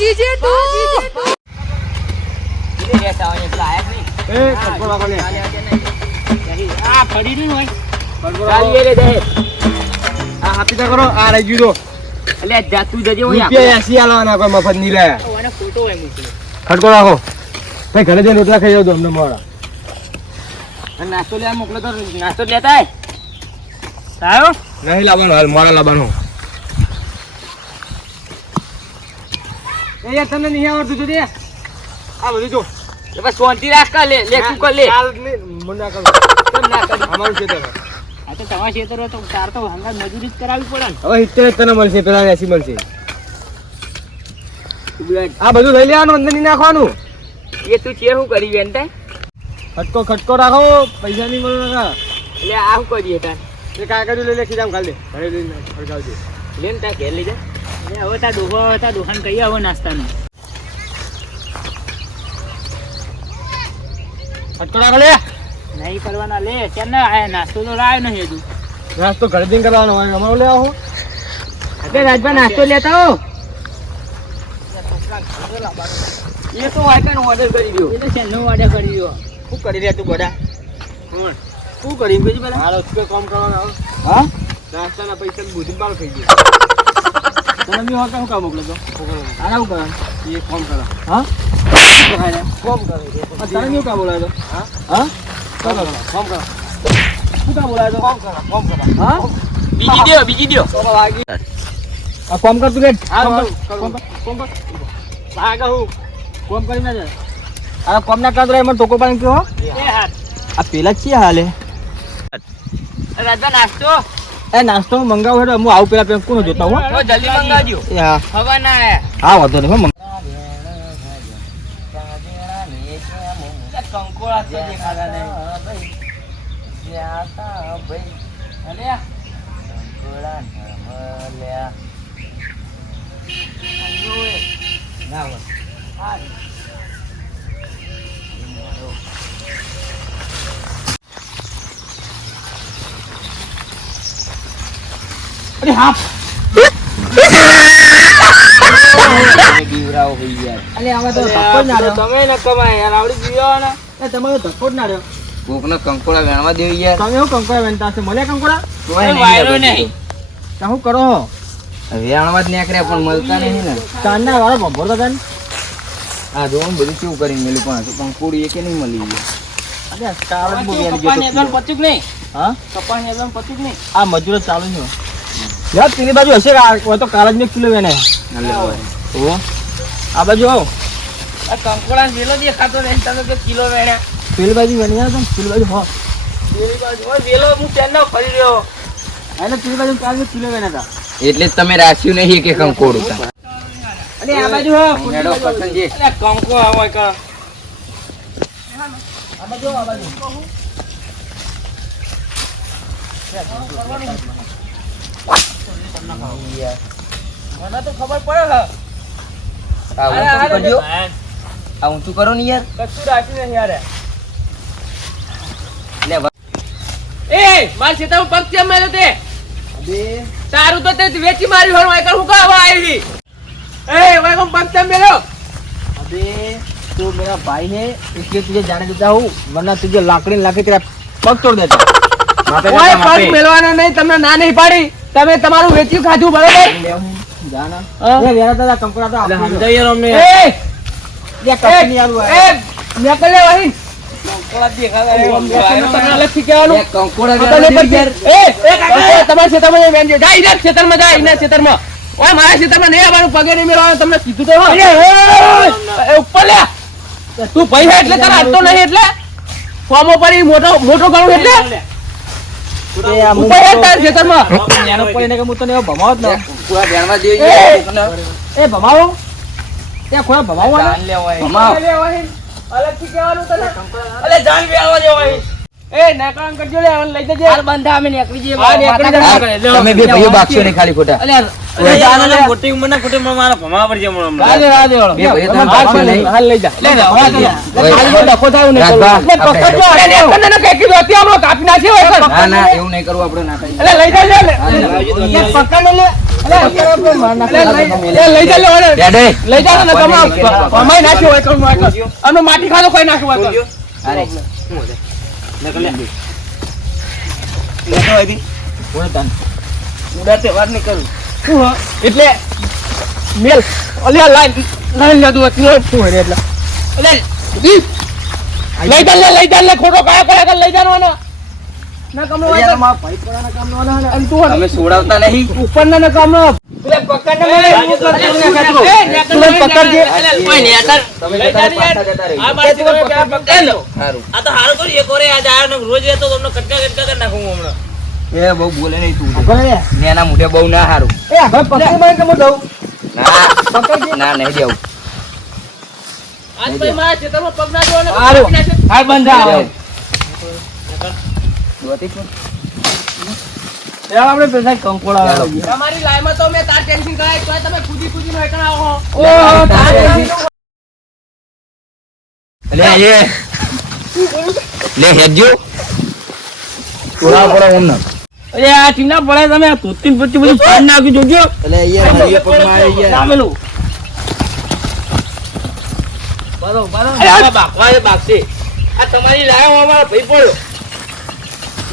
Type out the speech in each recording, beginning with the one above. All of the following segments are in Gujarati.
જીજે તું આ ફરી રહ્યું હોય ચાલીએ રે દે આ હાપીતા કરો આ રહી ગયું એટલે જાતું જજે હું રૂપિયા 80 આલવાના કોઈ મફત નહીં લાયા ઓને ફોટો હોય મૂકલો ખડકો રાખો ભાઈ ઘરે જઈને રોટલા ખાઈ જાવ તો અમને મોડા નાસ્તો લેવા મોકલો તો નાસ્તો લેતા આય આવ્યો નહીં લાવવાનું હાલ મોડા લાવવાનું એ યાર તમને નહીં આવડતું તો દે આ બધું જો એ બસ શાંતિ રાખ કા લે તું કર લે હાલ મુંડા કર કેમ ના કરી અમારું છે આ તો તમારા ખેતર હોય તો તાર તો હંગાત મજૂરી જ કરાવવી પડે ને હવે 70 તને મળશે પેલા 80 મળશે આ બધું લઈ લેવાનું અંદર નહીં નાખવાનું એ તું છે શું કરી વેનતા ખટકો રાખો પૈસા નહીં મળે એટલે આ શું કરીએ તાર એ કાગળ લઈ લે ખીજામ ખાલી દે ઘરે લઈને ખડકાવજે લેન તાર ઘેર લઈ જા હવે તાર દુકાન કહીએ હવે નાસ્તાનું ખટકો રાખો લે નહીં કરવાના લે કેમ ના આયા નાસ્તો તો લાવ્યો નહીં હજુ નાસ્તો ઘરે જઈને કરવાનો હોય અમારો લે આવો અબે રાજભા નાસ્તો લેતા હો એ તો વાયકાનો ઓર્ડર કરી દો એ તો છેલ્લો ઓર્ડર કરી દો શું કરી રહ્યા તું ગોડા શું કરી બીજું પેલા મારો શું કામ કરવાનું આવે હા નાસ્તાના પૈસા બુધી બાર થઈ ગયું તમે બી હોતા શું કામ મોકલો તો આના શું કરો એ ફોન કરો હા ફોન કરો તમે શું કામ બોલાયો તો હા હા ફોન કરો શું કામ બોલાયો તો ફોન કરો હા બીજી દો તો લાગી આ કોમ કર તું કે હા કોમ કર ભાગા હું કોમ કરી ના જાય આ કોમ ના કાદરા એમાં ટોકો પાણી પીવો એ હાથ આ પેલા છે હાલે રાજભા નાસ્તો એ નાસ્તો મંગાવો હેડો હું આવું પેલા કોણ જોતા હું જલ્દી મંગાવજો એ હા ખબર ના આયા હા વાંધો નહીં હું કંકોળા તો દેખાતા નહીં અરે હા બીવરાવ હોઈ યાર અલે આમાં તો ધક્કો જ ના રહ્યો તમે ન કમાય યાર આવડી બીવો ને એ તમારો ધક્કો જ ના રહ્યો કોકનો કંકોળા વેણવા દેવી યાર તમે હું કંકોડા વેનતા છે મળે કંકોડા વાયરો નહીં તો શું કરો વેણવા જ નીકળ્યા પણ મળતા નહીં ને ચાંદના વાળો ભભોર બેન આ જોવાનું બધું કેવું કરીને મેલું પણ કંકોડી એકે નહીં મળી ગયું અરે કાળ જ બહુ વેલી ગયો તો. નહીં હા કપાની એકદમ પચુક નહીં આ મજૂરો ચાલુ છે યાર પેલી બાજુ હશે કે આ તો કાળ જ ને કિલો વેને ઓ આ બાજુ આવો આ કંકોળા વેલો દેખાતો નહીં તમે તો કિલો વેણ્યા પેલી બાજુ વેણી આવે તો પેલી બાજુ હો પેલી બાજુ ઓય વેલો હું તેનો ફરી રહ્યો એટલે પેલી બાજુ કાળ ને કિલો વેને હતા એટલે જ તમે રાખ્યું નહીં કે કંકોડું અને આ બાજુ હો મેડો પસંદ છે અરે કંકો હોય કા આ બાજુ આ બાજુ મને તો ખબર પડે કરજો આ ઊંચું કરો ને યાર કશું રાખ્યું નહીં યાર લે એ માર ખેતર પગ કેમ મેલ્યો તે તારું તો તે વેચી મારી હોય વાયકર હું કાવા આવી ए वायको पग केम मेलो अबे तू मेरा भाई है इसलिए तुझे जाने देता हूँ वरना तुझे लाकड़ी लाके तेरा पग तोड़ देता ओए पग मेलवाना नहीं तुमने ना नहीं पाड़ी તમે તમારું વેચ્યું ખાધું બરોબર जाना એ વેરા દાદા કંકોડા તો એટલે સમજાય યાર અમને એ ये कभी नहीं आलू है એ નકલ લે વહી कंकोड़ा देखाता है તમને અલગ થી કહેવાનું ये कंकोड़ा પતલે પર यार એ કાકા તમારા ખેતરમાં વેન જા ઇના ખેતરમાં જા ઇના ખેતરમાં ઓય મારા ખેતરમાં નહીં આવવાનું પગે નહીં મેળવાનું તમને કીધું તો એ ઉપર લે તું ભાઈ હે એટલે તારા હાથ તો નહીં એટલે ફોર્મો પર મોટો મોટો ગણું એટલે ये आ ઉપર હે તારા ખેતરમાં न्यानो पड़ने का मुतो ने भमावत ना पूरा ध्यान में दे એ ભમાવો ત્યાં ખોરા ભમાવો जान ले ओए भमाव અલગ થી કહેવાનું તને अरे जान भी आवा दे ओए એ નાકામ કરજો લે લઈ જજે यार बंधा में निकली जे હા નીકળી જા તમે બે ભાઈઓ બાક્ષો ને ખાલી ખોટા અલે અરે જાન ને મોટી ઉંમર ના ખોટે મારા ભમાવા પર જે મને રાજે વાળો બે ભાઈઓ તમે બાક્ષો નહીં હાલ લઈ જા લે હાલ ડખો થાવ ને રાજભા, લે પકડજો અરે ને કઈ કીધું અત્યારે કાપી નાખ્યો હોય ના ના એવું નહીં કરવું આપણે ના થાય અલે લઈ જા લે પકડ લે લઈ જા લે ઓરે. ડેડે લઈ જા ને તમે અમાય નાખ્યો હોય કમ અમે માટી ખાધો કોઈ નાખ્યો હોય તો. અરે ઉડાતે વાત નહીં કરું. એટલે મેલ ઓલે લાઈન લેતું હતું શું હોય એટલે લઈ જા લે ખોટો કાયા કરે લઈ જાનો ના કમનો હોય તો ભાઈ પડાના કામ નો અને તું તમે છોડાવતા નહીં. ઉપર ના કામ નો પકડને પકડજે કોઈ ને યાર તમે જતા રહો, પાછા જતા રહો. આ મારે પકડ લો સારું. આ તો હારું કરી એક ઓરે આ જાય ને રોજ એ તો તમને કટકા કરી નાખું હું હમણાં. એ બહુ બોલે નહીં તું. પકડ નેના મોઢે બહુ ના હારું. એ હવે પકડી મને કે હું દઉં ના નહીં દેવું. આજ ભાઈ મારા ખેતરમાં પગ ના જોવાનો હારું હાલ બંધ આવો આપણે પેલા કંકોડા તમારી લાઈમાં તો મેં તાર ટેન્શન કરાય તો તમે ખુદી નો એકણ આવો ઓ તાર લે હેજો થોડા પડે એમ ના. અરે આ ટીના પડે તમે તોતીન પછી બધું પાડ નાખી જોજો એટલે અહીંયા હરિયે પગમાં આવી ગયા. સામેલું બરોબર આ બાકવા એ બાકશે આ તમારી લાયો અમારો ભાઈ પડ્યો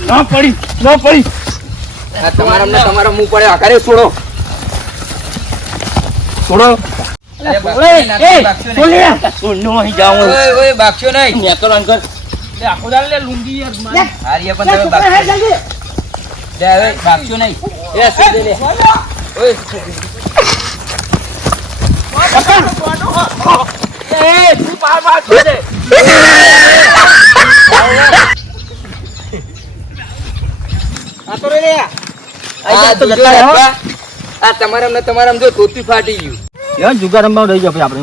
ન પડી આ તમારા મું પડે આકારે છોડો. થોડો અરે સોનો અહીં જાઉં ઓય બાક્યો નહીં. નેકર અંકલ લે આખો દાલ લે લુંગી યાર મારી હારીએ પણ તમે બાક્યો. લે હવે બાક્યો નહીં. એ સીધે લે. ઓય એ તું પાર છોડ દે આ તો રે લે આ તો આ તમારામાં જો ટોપી ફાટી ગયું. યાર જુગાર રમવા રહી જાય આપણે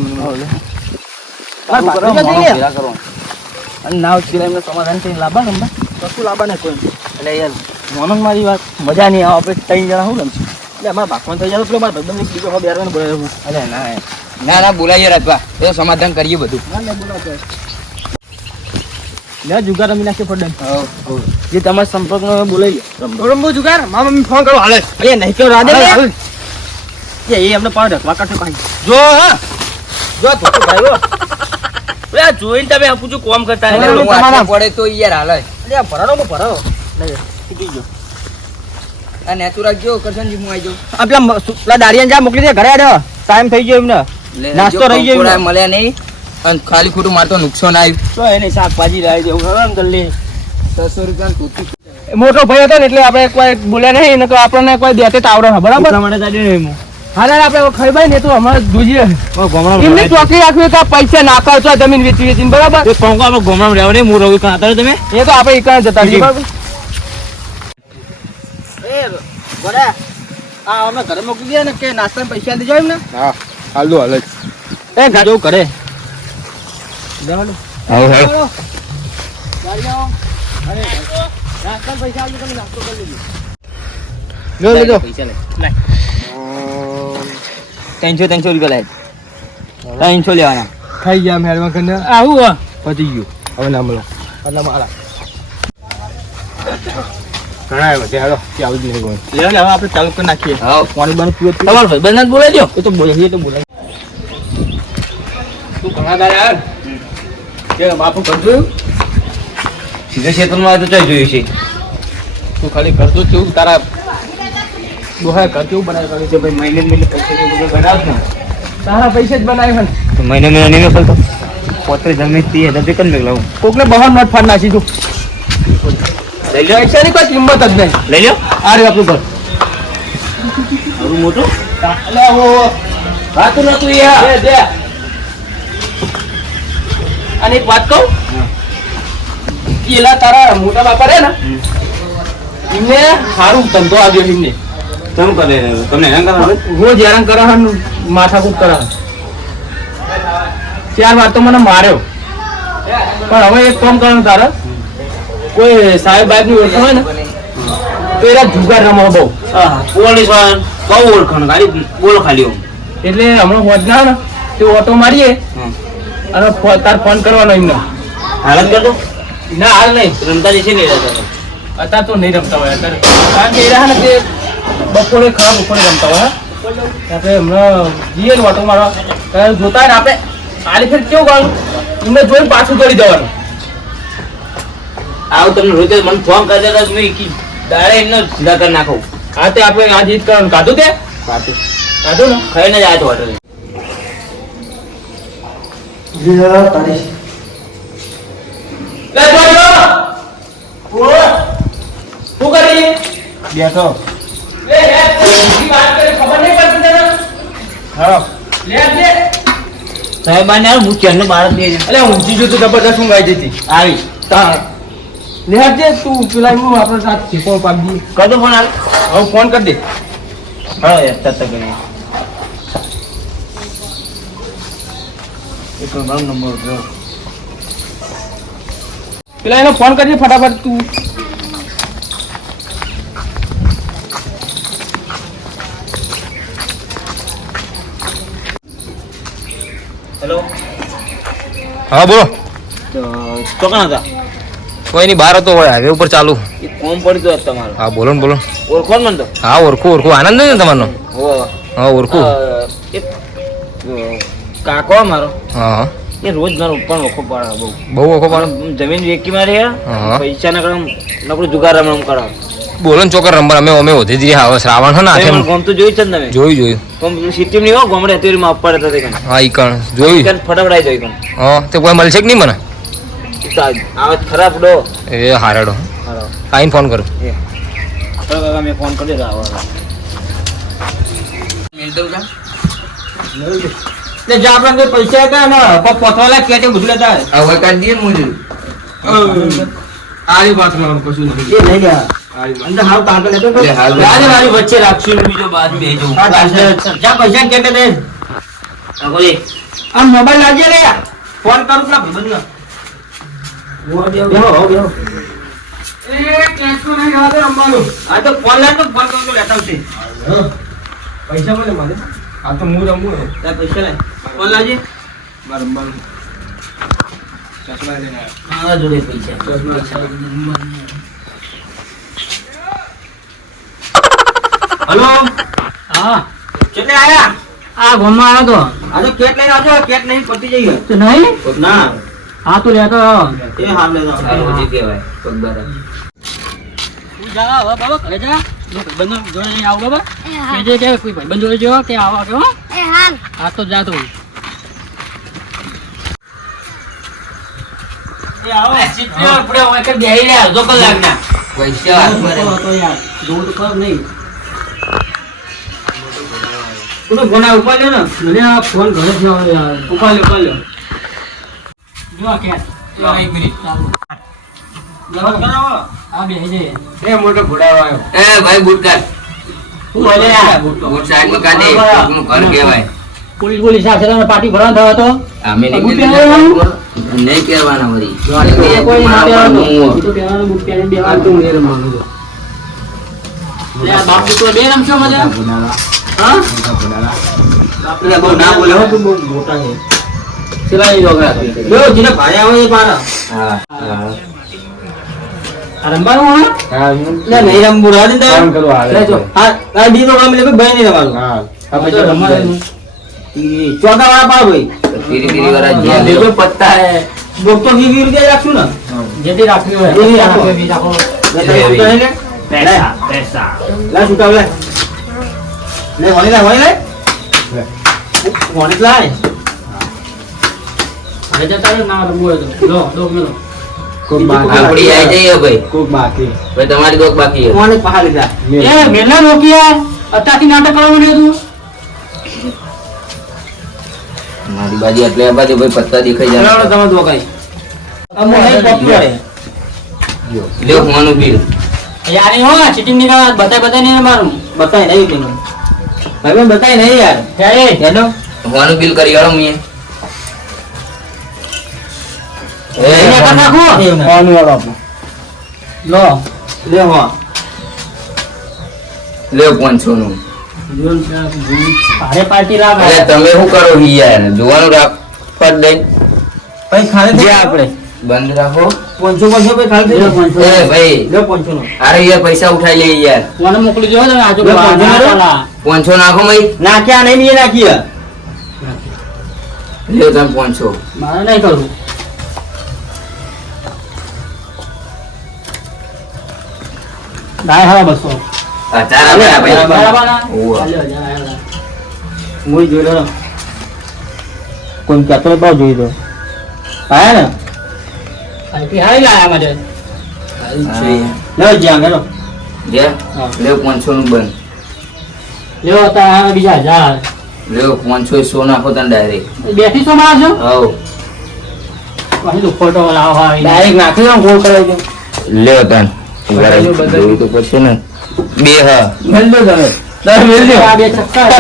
અને નાવ ચીલા એમને સમાધાન કરીને લાવવા રમવા કશું લાવવા ને કોઈ એટલે યાર મોનક મારી વાત મજા નહીં આવે આપણે 3 જણા હું રમશું એટલે અમારા બાકવાન થઈ જાય પેલો મારા ભાઈબંધ બીજો હવે બેરવાને બોલાવ્યો અરે ના બોલાઈએ રાજભા. એ સમાધાન કરીએ બધું. લે જુગાર રમી નાખીએ ફોડન હવ. જે તમારા સંપર્કનો બોલાવી રમવો જુગાર મારા મમ્મી ફોન કરો હાલે એ નહીં કેવો રાધે એ અમને પાડ રખવા કાઠે પાઈ જો હા જો તો ભાઈ આ જોઈને તમે આપું છું કોમ કરતા એટલે એટલે હું હાથમાં પડે તો યાર હાલે. અરે આ ભરાડો નહીં તૂટી ગયો આ નેતુ રાખજો કરશનજી હું આવી જાઉં. આ પેલા દાડિયાને જા મોકલી દે ઘરે આડો ટાઈમ થઈ ગયો એમને નાસ્તો રહી ગયો થોડા મળ્યા નહીં અને ખાલી ખોટું મારતો નુકસાન આવ્યું. તો એને શાકભાજી લાવી દેવું હવે જલ્દી 600 રૂપિયા ટોપી. મોટો ભાઈ હતો ને એટલે આપણે કોઈ બોલ્યા નહીં ને આપણને કોઈ દેતે તાવડો બરાબર હા ના આપણે ખરીબાઈ ને તો અમારે જોઈએ એમની ચોકી રાખવી કે પૈસા નાખાવ છો જમીન વેચીને બરાબર તમે એ તો આપણે એકણ જતા રહીએ બરાબર આ અમે ઘરે મોકલી દે ને કે નાસ્તાના પૈસા દેજો એમને હા હાલ હાલ એ ગાજો કરે પૈસા લે. 300 રૂપિયા લાય. 300 લેવાના. ખાઈ ગયા મેળવા કરીને આવું પતી ગયું હવે ના મળો એટલે મારા ઘણા વધે હાલો કે આવું જ નહીં કોઈ લે હવે આપણે ચાલુ કરી નાખીએ હા પાણી બાનું પીવો તમારો ભાઈબંધ જ બોલાવી દો એ તો બોલાવીએ તો બોલાવી તું ઘણા દાડા યાર કે બાપુ કરજો સીધા ક્ષેત્રમાં આવે તો ચાલ જોયું છે. તું ખાલી કરતો છું તારા દોહા કર કેવું બનાવી કાઢ્યું છે ભાઈ મહિને પૈસા કેવું બનાવ ને તારા પૈસા જ બનાવ્યા ને તો મહિને નહીં મોકલતો. પોતે જમીન 30,000 કઈ મેં લાવું. કોકને બહાર મત ફાડ નાખી તું લઈ લો. પૈસાની કોઈ કિંમત જ નહીં લઈ લો. આ રહ્યું આપણું ઘર આવડું મોટું. એટલે વાતું નતું દે અને એક વાત કહું એલા તારા મોટા બાપા રે ને એમને સારું ધંધો આવ્યો એમને કેમ કરે તમને હેરાન કરવા? રોજ હેરાન કરે છે ને માથાકૂટ કરે છે. 4 વાર તો મને માર્યો પણ હવે એક કામ કરવાનું તારે કોઈ સાહેબ બાહેબ ની ઓળખાણ હોય ને તો એરા જુગાર રમો બહુ પોલીસ વાળા બહુ ઓળખાણ ખાલી બોલો ખાલી એટલે હમણાં હોજના ને તે ઓટો મારીએ અને તાર ફોન કરવાનો એમને હાલત કરતો ના હાલ નહીં રમતા જશે ને અત્યારે તો નહીં રમતા હોય અત્યારે કારણ કે એરા ને તે બપોરે ખરાબ બપોરે રમતા હોય આપણે હમણાં જઈએ ને ઓટો મારવા ત્યારે જોતા ને આપણે આલી ફેર કેવું ગાળું એમને જોઈને પાછું દોડી દેવાનું. આવું તમને રોજ મને ફોન કરી દેતા મેં દાડે એમનો સીધા કરી નાખો. હા તે આપણે આ જીત કરવાનું કાઢું તે કાઢું ને ખાઈને જ આવ્યો તો હોટલ. લે જોજો શું કરી બેઠો લે બીજી વાત કરી ખબર નહીં પડતી તને. હા લે લે સાહેબ આને યાર હું ચેનનો બાર દે અલે ઊંચી જો તું જબરદસ્ત ઊંઘાઈ જતી આવી તા લેજે તું પેલા હું આપણો સાથ શીખો પાડી કદો ફોન આલ. હવે ફોન કરી દે. હા યાર તત કરી એક નંબર જો પેલા એનો ફોન કરજે ફટાફટ તું. હેલો હા બોલો તો ચોકણા હતા કોઈ નહીં બહાર હતો હાઈવે ઉપર ચાલુ. એ કોમ પડ્યું હતું તમારું. હા બોલો ને બોલો. ઓળખો ને મને તો. હા ઓળખું આનંદ છે ને તમારો? હો હા ઓળખું. એક કાકો મારો હા એ રોજ મારો ઉપર ઓળખો પાડે બહુ બહુ ઓળખો પાડો. જમીન વેચી મારી હા. પૈસા ના કામ નકરું જુગાર રમણ કરાવ. બોલો ને ચોકર રંબર અમે અમે વધી જઈએ હવે શ્રાવણ છે ને આઠે ગમ તો જોઈ છે ને તમે જોયું સિટી ની હો ગમડે અત્યારે માં અપાડે હતા તે કણ હા ઈ કણ જોયું. ફટાફટ આવી જાય કણ હા તે કોઈ મળશે કે નહીં મને? આવે ખરાબ ડો એ હારેડો હારો આઈને ફોન કરું. કાકા મેં ફોન કરી દીધો આવો તે જા આપણે કોઈ પૈસા હતા ને પોતવા લાગ કે બધું લેતા હવે કાઢ દઈએ મુજે. આરી વાત માં કશું નથી. એ લઈ ગયા. અંદર હાવ તાંતો લેતો તો આજે મારી વચ્ચે રાખશું બીજો બાદ બેજો જા પૈસા કેટે દે કાકોજી આ મોબાઈલ લાજે લે ફોન કરું પેલા ભાઈબંધને. એ કેસો નહીં આવે રમવાનું. આ તો ફોન લાગ તો ફોન કરું તો લેતા આવશે. પૈસા મળે મારે. આ તો હું રમું ને. લે પૈસા લે ફોન લાવજે મારે રમવાનું. ચશ્મા લઈને આવ્યો. હા જોડે પૈસા હલો હા કેટલે આયા? આ ગામમાં આવ્યો આ તો કેટ લઈને આવજો કેટ નહીં પતી જઈએ. તો નહીં ના હા તો લેતો આવો. એ હાલ લઈને આવજો. કાકોજી કહેવાય પગબાર તું જા હવે બાબા ઘરે જા જો ભાઈબંધો જોડે નહીં આવું બાબા કેજે કે કોઈ ભાઈબંધ જોડે જો કે આવો કે હો હા તો જા તું એ આવો સિટી આપણે હોય કે બેહી લે અડધો કલાક ના પૈસા તો યાર જોવું તો ખબર નહીં તું ફોન આ ઉપાડ્યો ને મને આ ફોન ઘરે જ ન હોય યાર ઉપાડ્યો જો આ કે એક મિનિટ ફોન કરાવો આ બે છે એ મોટો ઘોડાયો આવ્યો એ ભાઈ બુટકાર તું બોલે યાર બુટ સાઈડ માં કાઢે કોકનું ઘર કહેવાય પોલીસ સાથે તમે પાર્ટી ભરવા થયો તો અમે બુટ પહેરવાનું? નહીં પહેરવાના વળી કોઈ ના પહેરવાનું. હું ઈ તો પહેરવાનું બુટ પહેરીને આ બેહવાનું. તું મેરે માંગુ લે આ બાપ તો બે રમશો મજા હા આપણે બહુ ના બોલે હો તું બહુ મોટા છે ચલા એ લોગા જો જેને ભાઈ આવે એ પાડા હા આ રમવાનું હા લે નહીં રમવું રાજ ને કામ કરવા આવે. લે જો હા આ ડી તો કામ લે ભાઈ નહીં રમવાનું હા આ તો રમવાનું. ઈ ચોકા વાળા પાડ ભાઈ ધીરે ધીરે વાળા જ્યાં દેજો પત્તા હે બોક તો વી રૂપિયા રાખશું ને જેથી રાખ્યું હોય જેથી રાખો. રાખો, બી રાખો. લે તારે છૂટા હે ને પૈસા પૈસા લે છૂટા લે લે વણી લે વણી લાય હવે જતા રહ્યો, ના રમવું હોય તો લો દો મેલો આપડી આઈ જઈએ ભાઈ કોક બાકી ભાઈ તમારી દોક બાકી છે વણી પહા લીધા એ મેલા રોકિયા અત્યારથી નાટક કરવા માંડ્યો તું મારી બાજુ એટલે આ બાજુ ભાઈ પત્તા દેખાઈ ચાલો જાય તમે દો કઈ અમો નહીં પપ્પી આવે લ્યો હોવાનું બિલ યાર એ હો ચીટિંગ ની વાત બતાય નહીં મારું બતાય નહીં કે ભાઈ મેં બતાય નહીં યાર હે હેલો હોવાનું બિલ કરી આવો મીએ એને કર નાખો ફોન વાળો આપણો. લો લે હો લ્યો 500 નું ભારે પાર્ટી લાગે અરે તમે શું કરો યાર જોવાનું રાખ પર દઈ ભાઈ ખાને જે આપણે બંધ રાખો 500 ભાઈ ખાલી લ્યો 500. એ ભાઈ લ્યો 500 નો અરે યાર પૈસા ઉઠાઈ લે યાર કોને મોકલી દો તમે આજુ લ્યો, બાજુ પાંચસો નો? 500 નાખો મઈ નાખ્યા નહીં મેં નાખ્યા લ્યો તમે 500 મારે નહીં કરવું દાય હવે 200 ચાર આપ્યા ભાઈ બરાબર ના? ઓવા. ચાલ્યો, જા, મુઈ જોઈ લો કોઈ કહેતો ભાવ જોઈ દો આયા ને અહીંથી હારી લાયા માટે લ્યો જ્યાં મેલો જે લ્યો 500 નું બંધ લ્યો તારા બીજા 1000 લ્યો 500 સો નાખો તને ડાયરેક્ટ બેઠી છો મારજો હવ પછી તો ફોટો લાવો આવી ડાયરેક્ટ નાખી દો ગોળ કરાવી દો લ્યો તને બતાવજો, બતાવજો. જોયું તો પછી ને બે હા મેલ દો તમે મેલ દો આ બે ચક્કર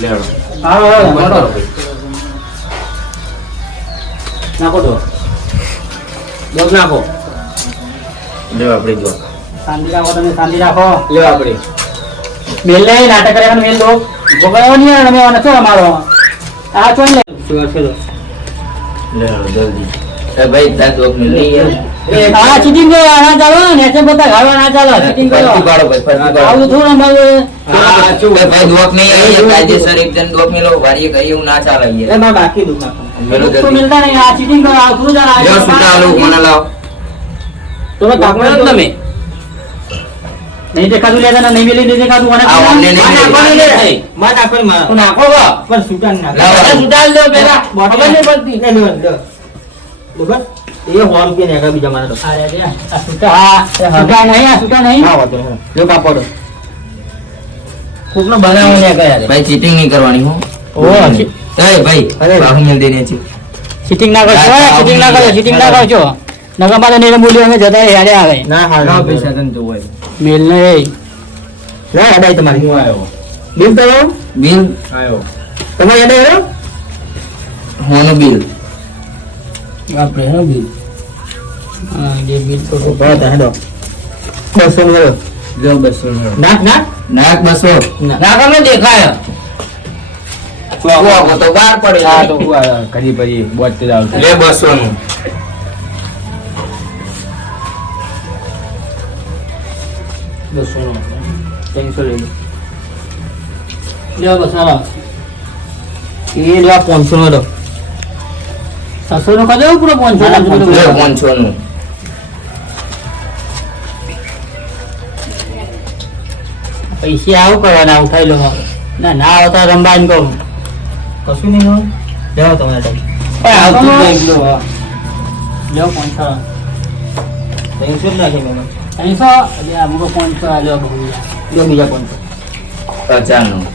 લેડો હાલો હાલો નાખો દો દો નાખો લ્યો આપણે જો શાંતિ રાખો તમે શાંતિ રાખો લ્યો આપણે મેલ નહીં નાટક કર્યા મેલ દો ગોગળાઓ નહીં આવે તમે નથી અમારો આ ચોઈ લે શું છે દો લેડો જલ્દી એ ભાઈ તાર દોક મિલ નહીં યાર આ ચીટિંગ કરો ના ચાલો ને તે બધા ગાવા ના ચાલો ચીટિંગ કરો ફરતી પાડો ભાઈ ફરતી પાડો આવું થોડું અમારું હા શું એ ભાઈ દોક નહીં આવી કાયદેસર એક જણ દોક મેલો વારીએ કરીએ એવું ના ચાલે એ યાર માં બાકી દુખ નાખો મેલો તો જલ્દી મિલતા નહીં આ ચીટિંગ કરો આ થોડું જરા લ્યો સુટા લો મને લાવ તમે કાકડો જ તમે નહીં દેખાતું લેતા ને નહીં મેલી નહીં દેખાતું મને આ અમને નહીં માં નાખો મેલી. ને માં નાખો ને માં તું નાખો ગો પણ સુટા ના લાવો. નાખો સુટા લ્યો પેલા બોટલ ખબર નહીં પડતી ને લ્યો લ્યો બરોબર એ હોમ કે ને બીજા મારે તો અરે દે આ સુટા નહીં આ સુટા નહીં હા વાતો લ્યો કાપડો કોકનો બનાવો ને કયા ભાઈ ચીટિંગ નહીં કરવાની હો ઓ એ ભાઈ અરે. બાહુ મિલ દેને છે ચીટિંગ ના કરશો ચીટિંગ ના કરશો ચીટિંગ ના કરશો નગર માં નહીં બોલ્યો અમે જતા યાદ આવે ના હાલ ના પૈસા તને જોવાય મેલ નહીં ના અડાઈ તમારી હું આવ્યો બિલ કરો બિલ આવ્યો તમારે અડાઈ આવ્યો હોનું બિલ આપણે હેનો બિલ હા જે બિલ તો બરાબર હેડો 200 મેળો લ્યો 200 મેળો નાખ નાખ નાક 200 નાખ અમે દેખાય ઓ તો બહાર પડે હા તો હું આવ્યો કરી પછી બોટ આવશે લે 200 નું 200 નો 300 લઈ લ્યો બસ હાલો લો એ લ્યો 500 નો લો 700 નો કદો પૂરો 500 લે 500 નું પૈસા આવું કરવાના ઉઠાઈ લો ના ના આવતા રંબાન કહું કશું નહીં હોય જાઓ તમારે આવતું જ નહીં. લ્યો લ્યો 500 300 નાખે મેં 500 એટલે આ મુકો 500 લ્યો બહુ લ્યો બીજા 500 50 નું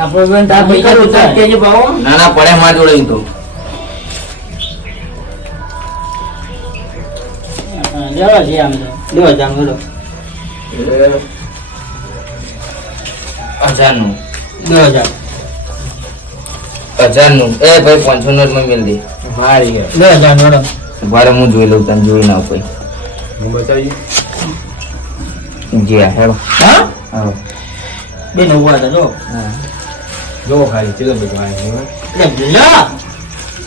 આપણે બેન તાર પૈસા તો ચાર કેજી ભાવો ના ના પડે માં જોડે ઈ તો લેવા જઈએ અમે તો લ્યો જામ લો 1000 નું 2000 1000 નું એ ભાઈ 500 નું જ મને મિલ દે મારી ગયા 2000 નો બારે હું જોઈ લઉં તને જોઈ ના કોઈ હું બતાવી જી હેડો હા હા બે 90 હતા જો જો ખાલી ચેલો બધું આવે લે લ્યો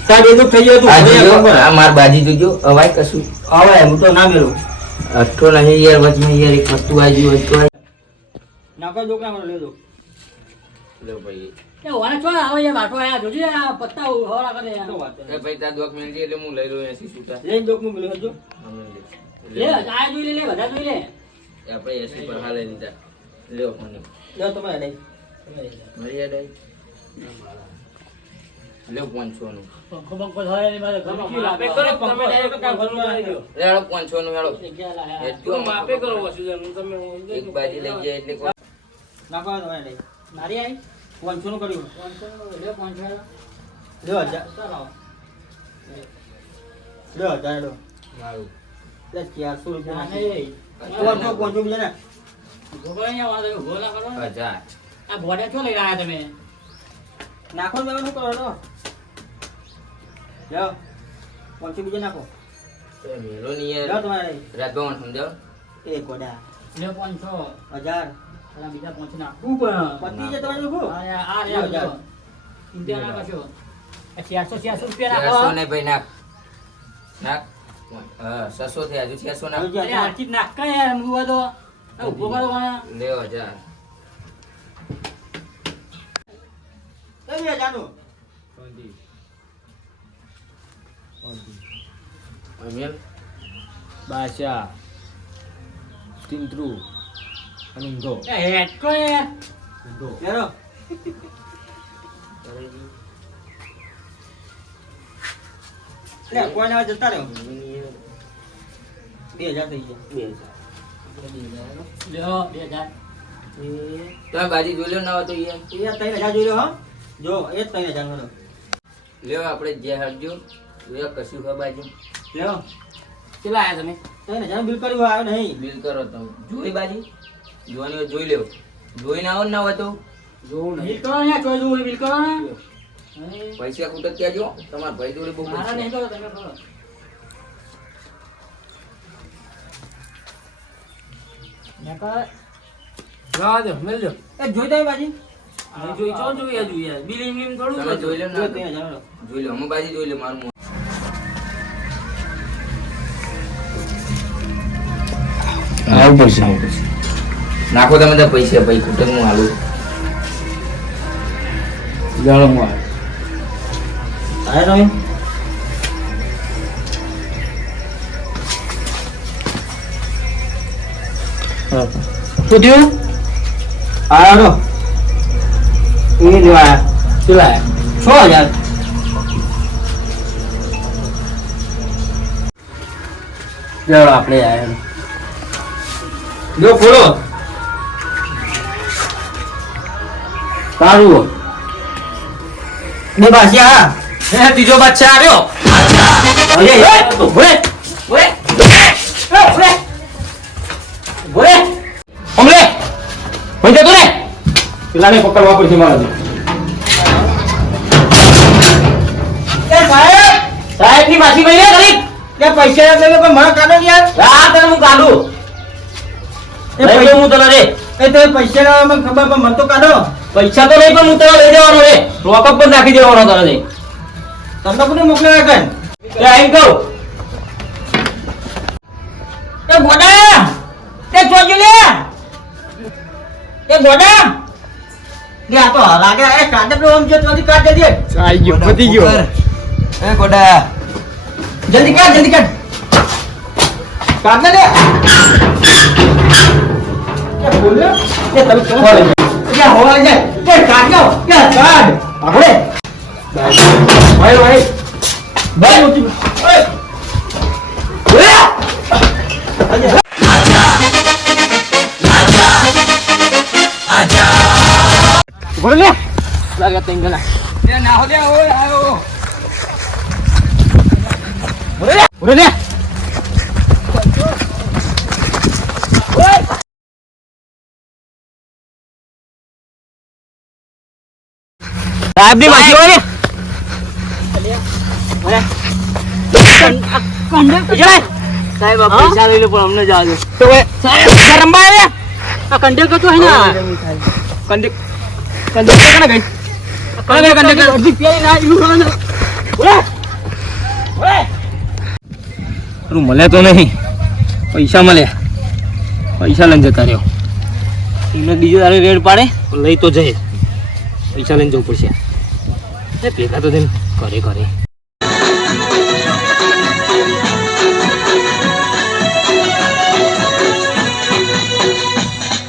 તાર બેદુક થઈ ગયો તું આ હવે જોજો, ખબર. આ માર બાજી જોજો અવાય કશું આવે હું તો ના મેલું અઠ્ઠો નહીં યાર વચમાં યાર એક વસ્તુ આવી ગઈ વસ્તુ આવી નાખો જો કામ લેજો લો ભાઈ એ વાને છો આવે યાર બાટો આયા જોજી આ પત્તા હવાલા કરે યાર એ ભાઈ તાર દોક મિલ એટલે હું લઈ લઉં 80 છૂટા લઈ જોક નું મેલું હજો હા, મિલ દે. લે આ જોઈ લે બધા જોઈ લે એ આપણે 80 પર હાલે દીધા લ્યો મને લ્યો તમે અડાઈ મળી યાદ આવી લ્યો 500 નું પંખો બંખો ધરે ની મારે ઘરમાં માપે કરો, તમે ડાયરેક્ટ કામ ઘરમાં આવી ગયો. હેડો 500 નું હેડો જગ્યા લાયા એટલું માપે કરો એક બાજી લઈ જાય એટલે કોઈ નાખો તમે અડાઈ મારી આવી 500 નું કર્યું 500 લે 500 લ્યો હજાર ચાલો લ્યો હજાર લો મારું લે 400 રૂપિયા ના નાખી. નહીં 500 બીજા ના ગોગળા અહીંયા વાળા તમે ગોલા કરો 1000 આ બોડે છો લઈ રહ્યા તમે નાખો તમે શું કરો લો લ્યો 500 બીજા નાખો એ મેલો ની લ્યો યાર તમારે અડાઈ. રાત ભવન સમજાવ એ ગોડા લે 500 1000 અને બીજા 500 નાખું પણ પતિ જે તમારે લખો આ રે લ્યો, આ જાઓ. ચિંતા ના કરશો 400 રૂપિયા 400 નાખો. નહીં ભાઈ, નાખ નાખ. હા 600 થયા, હજુ 600 નાખ. અરે આરતી નાખ કાં યાર, મૂકવા દો. આ ઊભો કરો વાળા. લેવો જા. અમીર બાદશાહ ટીંટુ અને ઊંધો એ હેડ કો યાર. યારો કોઈ ના જતા રહ્યો 2000 થઈ ગયા. લ્યો 2000. તમે બાજી જોઈ લો ના હોય તો યાર. એ 3000 જોઈ લો હો. જો એ 3000 નો લ્યો આપણે જે હારજો લ્યો, કશું ખા બાજી. લ્યો કેટલા આયા તમે? 3000 બિલ કર્યું આવ્યો નહીં. બિલ કરો તમે. જોઈ બાજી જોવાની હોય જોઈ લેવો, જોઈને આવો ને ના હોય તો જોવું બિલ નહીં. કરો ને યાર, ચોઈ જોવું બિલ કરો ને. પૈસા ખૂટે ત્યાં જો. તમારા ભાઈ જોડે બહુ મારા નહીં પૈસા. કરો, તમે કરો. જવા દો મેલ દો. એ જોઈ દે બાજી. જોઈ ચો જોઈએ જોઈએ. બિલ એમ એમ થોડું તમે જોઈ લો જો ને. 3000 નો. જોઈ લો, અમે બાજી જોઈ લે મારું મોં. આવું પડશે, આવું પડશે. નાખો તમે તો પૈસા, ભાઈ ખૂટે હું હાલું. જાણો માર આયો નહીં. શું થયું? આયો એ લેવા કેટલા 6000. ચાલો આપણે આયા. જો ખોલો. સારું. બે બાદશાહ. ત્રીજો બાદશાહ આવ્યો. અરે બોલે બોલે બોલે બોલે ઓમલે હોય જતો રે. પેલાને પકડવા પડશે મારાથી. એ સાહેબ સાહેબ ની માસી ભાઈ ને ગરીબ એ પૈસા લઈ લે પણ મને કાઢો ને યાર. આ તને હું કાઢું. એ લઈ પૈસા દઉં હું તને રે. એ તો પૈસા લેવા મને ખબર પણ મને તો કાઢો. પૈસા તો નહીં પણ હું તને લઈ જવાનો રે. લોકઅપ પર નાખી દેવાનો તને રે. તમને કોને મોકલાવ્યા કઈ? એ આઈ કહું. એ ગોડા એ જોજો લે. એ ગોડા લે આ તો લાગે એ કાઢે તો આમ જે તોડી કાઢ દે. આઈ ગયો પતી ગયો. એ ગોડા જલ્દી કાઢ જલ્દી કાઢ. કાઢ દે. એ બોલ એ તમે ખોલે. એ હોવા જાય. એ કાઢ લો. એ કાઢ. આપણે ભાઈ ભાઈ ભાઈ ઉઠી. ઓય ઓય બોલે લાગે તઈ ગલા. એ ના હો દે ઓય આયો. બોલે સાહેબ ની માસી હોય ને. સાહેબ આ પૈસા લઈ લો પણ અમને જવા દો. તો હવે સાહેબ રંબા આવ્યા. આ કંડક્ટર તો હે ને. કંડક્ટર કને ગઈ? કને ગઈ કંડક્ટર? અડધી પેલી ના આવ્યું ને. અરે મળે તો નહીં, પૈસા મળ્યા, પૈસા લઈને જતા રહ્યો. એમને બીજો તારે રેડ પાડે લઈ તો જઈએ. પૈસા લઈને જવું પડશે. એ ભેગા તો થઈને કરે કરે.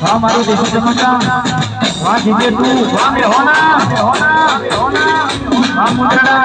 हाँ मारो देखो चमका वहाँ जीते तू वहाँ में होना वहाँ मुंडा